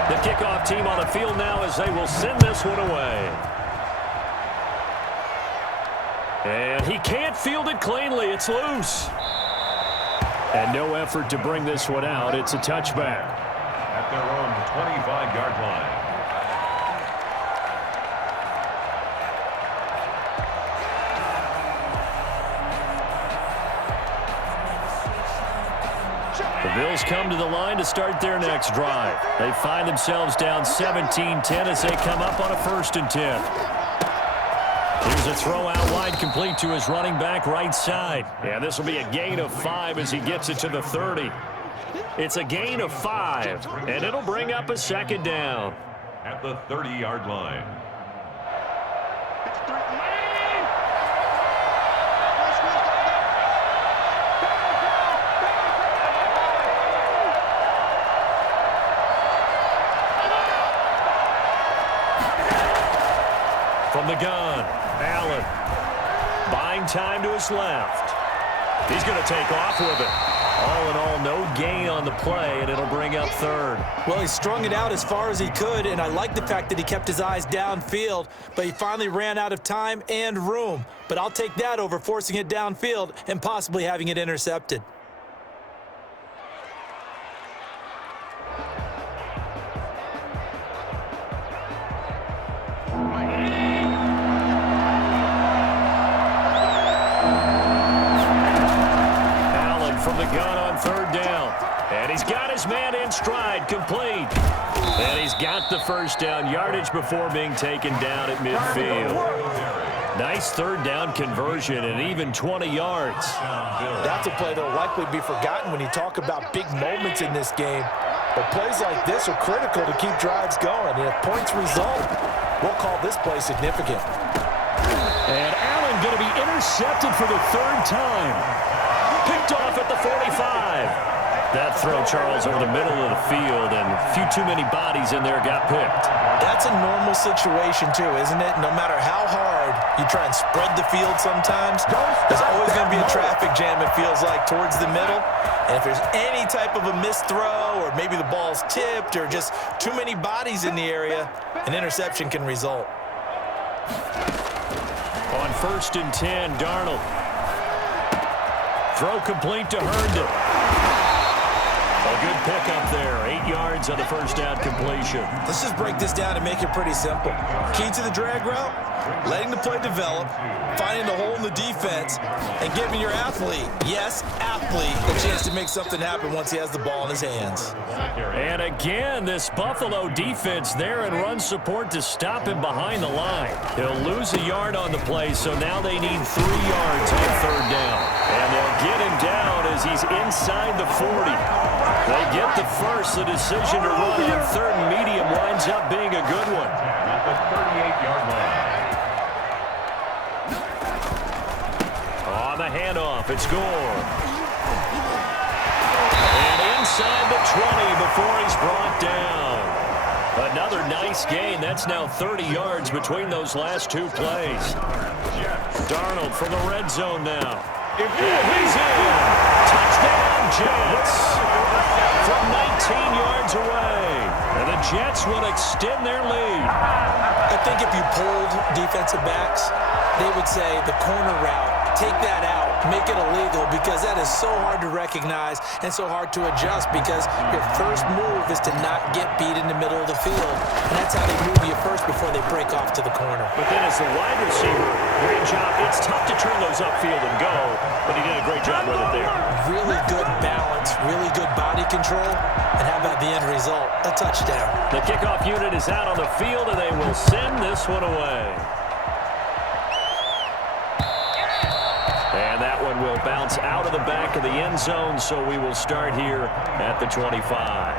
The kickoff team on the field now as they will send this one away. And he can't field it cleanly. It's loose. And no effort to bring this one out. It's a touchback. At their own 25-yard line. The Bills come to the line to start their next drive. They find themselves down 17-10 as they come up on a 1st and 10. Here's a throw out wide, complete to his running back right side. And this will be a gain of 5 as he gets it to the 30. It's a gain of 5, and it'll bring up a 2nd down. At the 30-yard line. From the gun, Allen. Buying time to his left. He's going to take off with it. All in all, no gain on the play, and it'll bring up 3rd. Well, he strung it out as far as he could, and I like the fact that he kept his eyes downfield, but he finally ran out of time and room. But I'll take that over forcing it downfield and possibly having it intercepted. From the gun on 3rd down. And he's got his man in stride, complete. And he's got the 1st down yardage before being taken down at midfield. Nice 3rd down conversion and even 20 yards. That's a play that will likely be forgotten when you talk about big moments in this game. But plays like this are critical to keep drives going. And if points result, we'll call this play significant. And Allen going to be intercepted for the third time. Picked off at the 45. That throw, Charles, over the middle of the field, and a few too many bodies in there got picked. That's a normal situation, too, isn't it? No matter how hard you try and spread the field sometimes, there's always going to be a traffic jam, it feels like, towards the middle. And if there's any type of a missed throw, or maybe the ball's tipped, or just too many bodies in the area, an interception can result. On 1st and 10, Darnold. Throw complete to Herndon. A good pickup there. 8 yards on the first down completion. Let's just break this down and make it pretty simple. Key to the drag route, letting the play develop, finding the hole in the defense, and giving your athlete, yes, athlete, a chance to make something happen once he has the ball in his hands. And again, this Buffalo defense there in run support to stop him behind the line. He'll lose a yard on the play, so now they need 3 yards on 3rd down. And they'll get him down as he's inside the 40. They get the first. The decision to run on 3rd and medium winds up being a good one. At the 38-yard line. On the handoff, it's Gore. And inside the 20 before he's brought down. Another nice gain. That's now 30 yards between those last 2 plays. Darnold from the red zone now. And he's in. Touchdown, Jets. From 19 yards away. And the Jets will extend their lead. I think if you polled defensive backs, they would say the corner route, take that out, make it illegal, because that is so hard to recognize and so hard to adjust, because your first move is to not get beat in the middle of the field. And that's how they move you first before they break off to the corner. But then as the wide receiver, great job. It's tough to turn those upfield and go, but he did a great job with it there. Really good balance, really good body control, and how about the end result? A touchdown. The kickoff unit is out on the field, and they will send this one away. And that one will bounce out of the back of the end zone, so we will start here at the 25.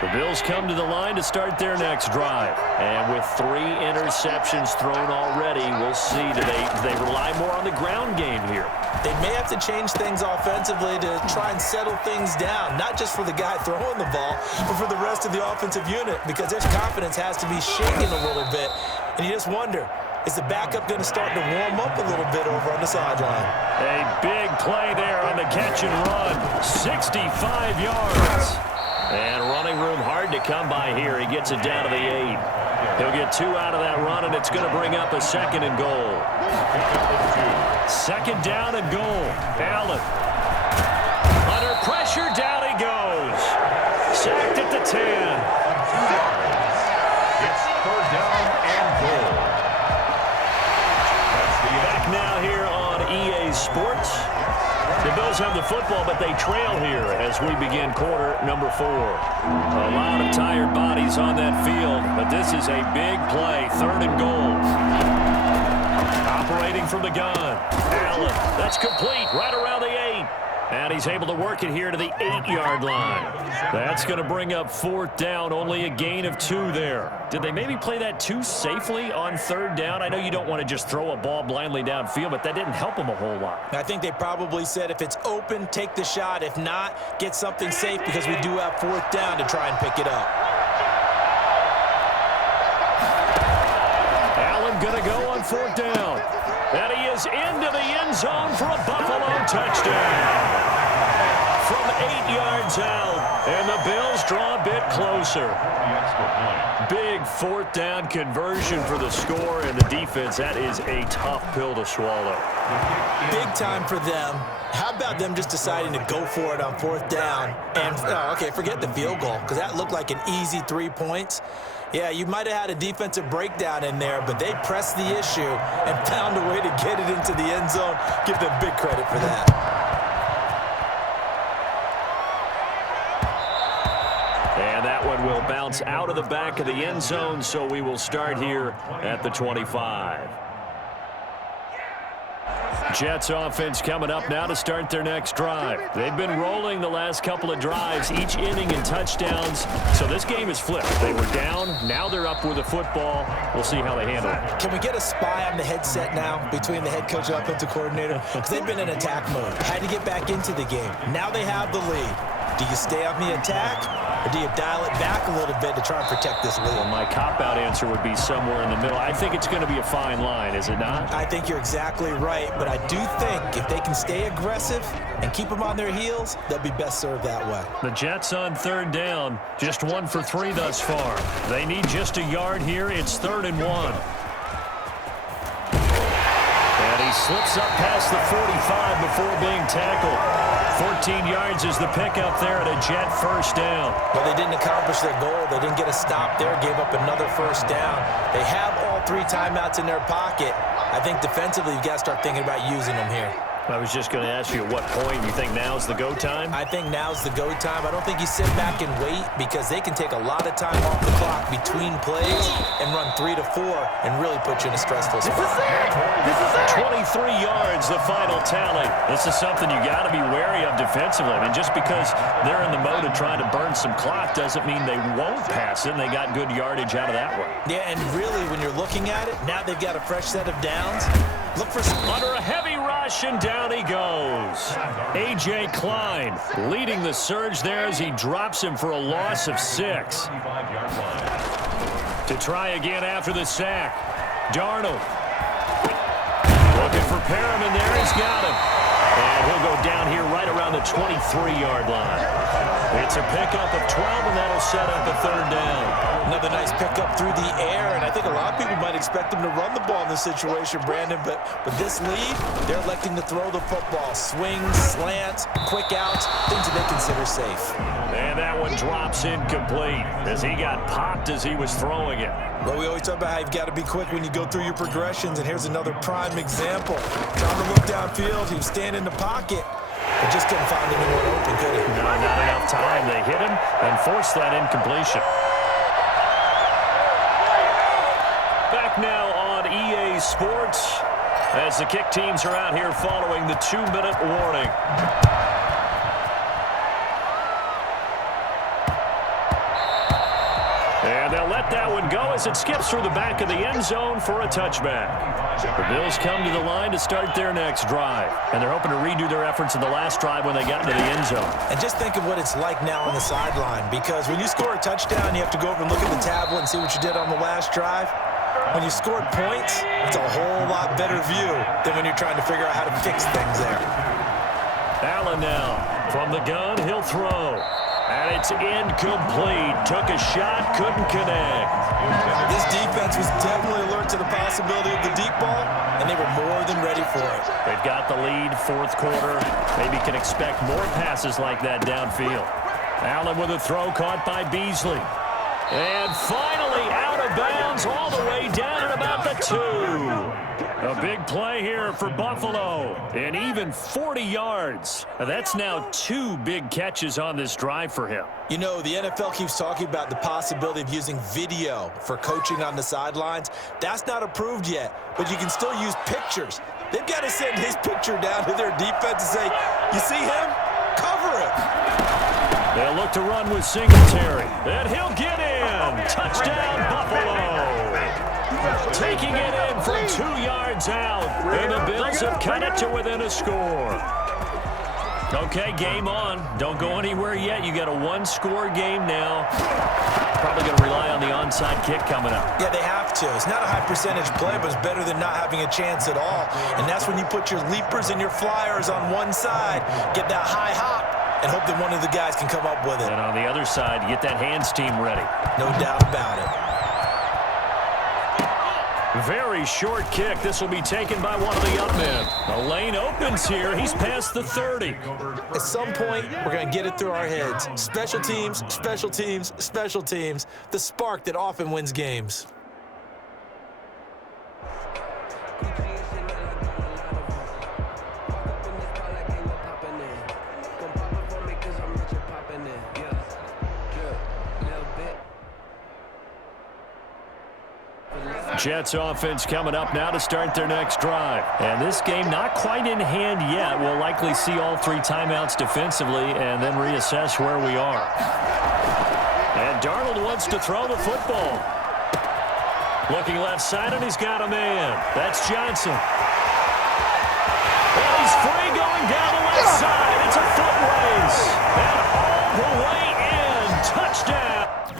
The Bills come to the line to start their next drive. And with 3 interceptions thrown already, we'll see, do they rely more on the ground game here? They may have to change things offensively to try and settle things down, not just for the guy throwing the ball, but for the rest of the offensive unit, because their confidence has to be shaken a little bit. And you just wonder, is the backup going to start to warm up a little bit over on the sideline? A big play there on the catch and run. 65 yards. And running room hard to come by here. He gets it down to the 8. He'll get 2 out of that run, and it's going to bring up a 2nd and goal. 2nd down and goal. Allen. Under pressure, down he goes. Sacked at the 10. It's 3rd down and goal. Back now here on EA Sports. The Bills have the football, but they trail here as we begin quarter number 4. A lot of tired bodies on that field, but this is a big play. 3rd and goal. Operating from the gun. Allen. That's complete right around the 8. And he's able to work it here to the 8-yard line. That's going to bring up 4th down. Only a gain of 2 there. Did they maybe play that too safely on 3rd down? I know you don't want to just throw a ball blindly downfield, but that didn't help them a whole lot. I think they probably said if it's open, take the shot. If not, get something safe, because we do have 4th down to try and pick it up. Allen going to go on 4th down. And he is into the end zone for a Buffalo touchdown. From 8 yards out, and the Bills draw a bit closer. Big 4th down conversion for the score, and the defense, that is a tough pill to swallow. Big time for them. How about them just deciding to go for it on 4th down? And, okay, forget the field goal, because that looked like an easy 3 points. Yeah, you might have had a defensive breakdown in there, but they pressed the issue and found a way to get it into the end zone. Give them big credit for that. And that one will bounce out of the back of the end zone, so we will start here at the 25. Jets offense coming up now to start their next drive. They've been rolling the last couple of drives, each inning in touchdowns. So this game is flipped. They were down. Now they're up with a football. We'll see how they handle it. Can we get a spy on the headset now between the head coach and offensive coordinator? Because they've been in attack mode. Had to get back into the game. Now they have the lead. Do you stay on the attack, or do you dial it back a little bit to try and protect this lead? Well, my cop-out answer would be somewhere in the middle. I think it's going to be a fine line, is it not? I think you're exactly right, but I do think if they can stay aggressive and keep them on their heels, they'll be best served that way. The Jets on third down, just 1 for 3 thus far. They need just a yard here. It's 3rd and 1. And he slips up past the 45 before being tackled. 14 yards is the pickup there at a Jet first down. But they didn't accomplish their goal. They didn't get a stop there, gave up another first down. They have all 3 timeouts in their pocket. I think defensively you've got to start thinking about using them here. I was just going to ask you at what point you think now's the go time? I think now's the go time. I don't think you sit back and wait because they can take a lot of time off the clock between plays and run 3 to 4 and really put you in a stressful spot. This is it. 23 yards, the final tally. This is something you got to be wary of defensively. I mean, just because they're in the mode of trying to burn some clock doesn't mean they won't pass it, and they got good yardage out of that one. Yeah, and really, when you're looking at it, now they've got a fresh set of downs. Look for some under a heavy rush, and down he goes. A.J. Klein leading the surge there as he drops him for a loss of 6. To try again after the sack. Darnold looking for Perriman there. He's got him. And he'll go down here right around the 23-yard line. It's a pickup of 12, and that'll set up a 3rd down. Another nice pickup through the air, and I think a lot of people might expect them to run the ball in this situation, Brandon, but with this lead, they're electing to throw the football. Swings, slants, quick outs, things that they consider safe. And that one drops incomplete as he got popped as he was throwing it. Well, we always talk about how you've got to be quick when you go through your progressions, and here's another prime example. Trying to look downfield, he was standing in the pocket, but just couldn't find anyone open, could he? No, not enough time. They hit him and forced that incompletion. Back now on EA Sports as the kick teams are out here following the 2-minute warning. And they'll let that one go as it skips through the back of the end zone for a touchback. The Bills come to the line to start their next drive, and they're hoping to redo their efforts in the last drive when they got into the end zone. And just think of what it's like now on the sideline, because when you score a touchdown, you have to go over and look at the tablet and see what you did on the last drive. When you scored points, it's a whole lot better view than when you're trying to figure out how to fix things there. Allen now from the gun, he'll throw. And it's incomplete. Took a shot, couldn't connect. This defense was definitely alert to the possibility of the deep ball, and they were more than ready for it. They've got the lead, 4th quarter. Maybe can expect more passes like that downfield. Allen with a throw caught by Beasley. And finally out of bounds all the way down at about the 2. A big play here for Buffalo, and even 40 yards. That's now 2 big catches on this drive for him. You know, the NFL keeps talking about the possibility of using video for coaching on the sidelines. That's not approved yet, but you can still use pictures. They've got to send his picture down to their defense and say, you see him? Cover it. They'll look to run with Singletary, and he'll get in. Touchdown, Buffalo. Taking it in from 2 yards out, and the Bills have cut it to within a score. Okay, game on. Don't go anywhere yet. You got a 1-score game now. Probably going to rely on the onside kick coming up. Yeah, they have to. It's not a high-percentage play, but it's better than not having a chance at all. And that's when you put your leapers and your flyers on one side, get that high hop, and hope that one of the guys can come up with it. And on the other side, you get that hands team ready. No doubt about it. Very short kick. This will be taken by one of the young men. The lane opens here. He's past the 30. At some point, we're going to get it through our heads. Special teams, special teams, special teams. The spark that often wins games. Jets offense coming up now to start their next drive. And this game not quite in hand yet. We'll likely see all 3 timeouts defensively and then reassess where we are. And Darnold wants to throw the football. Looking left side, and he's got a man. That's Johnson. And he's free going down the left side. It's a foot race. And all the way in. Touchdown.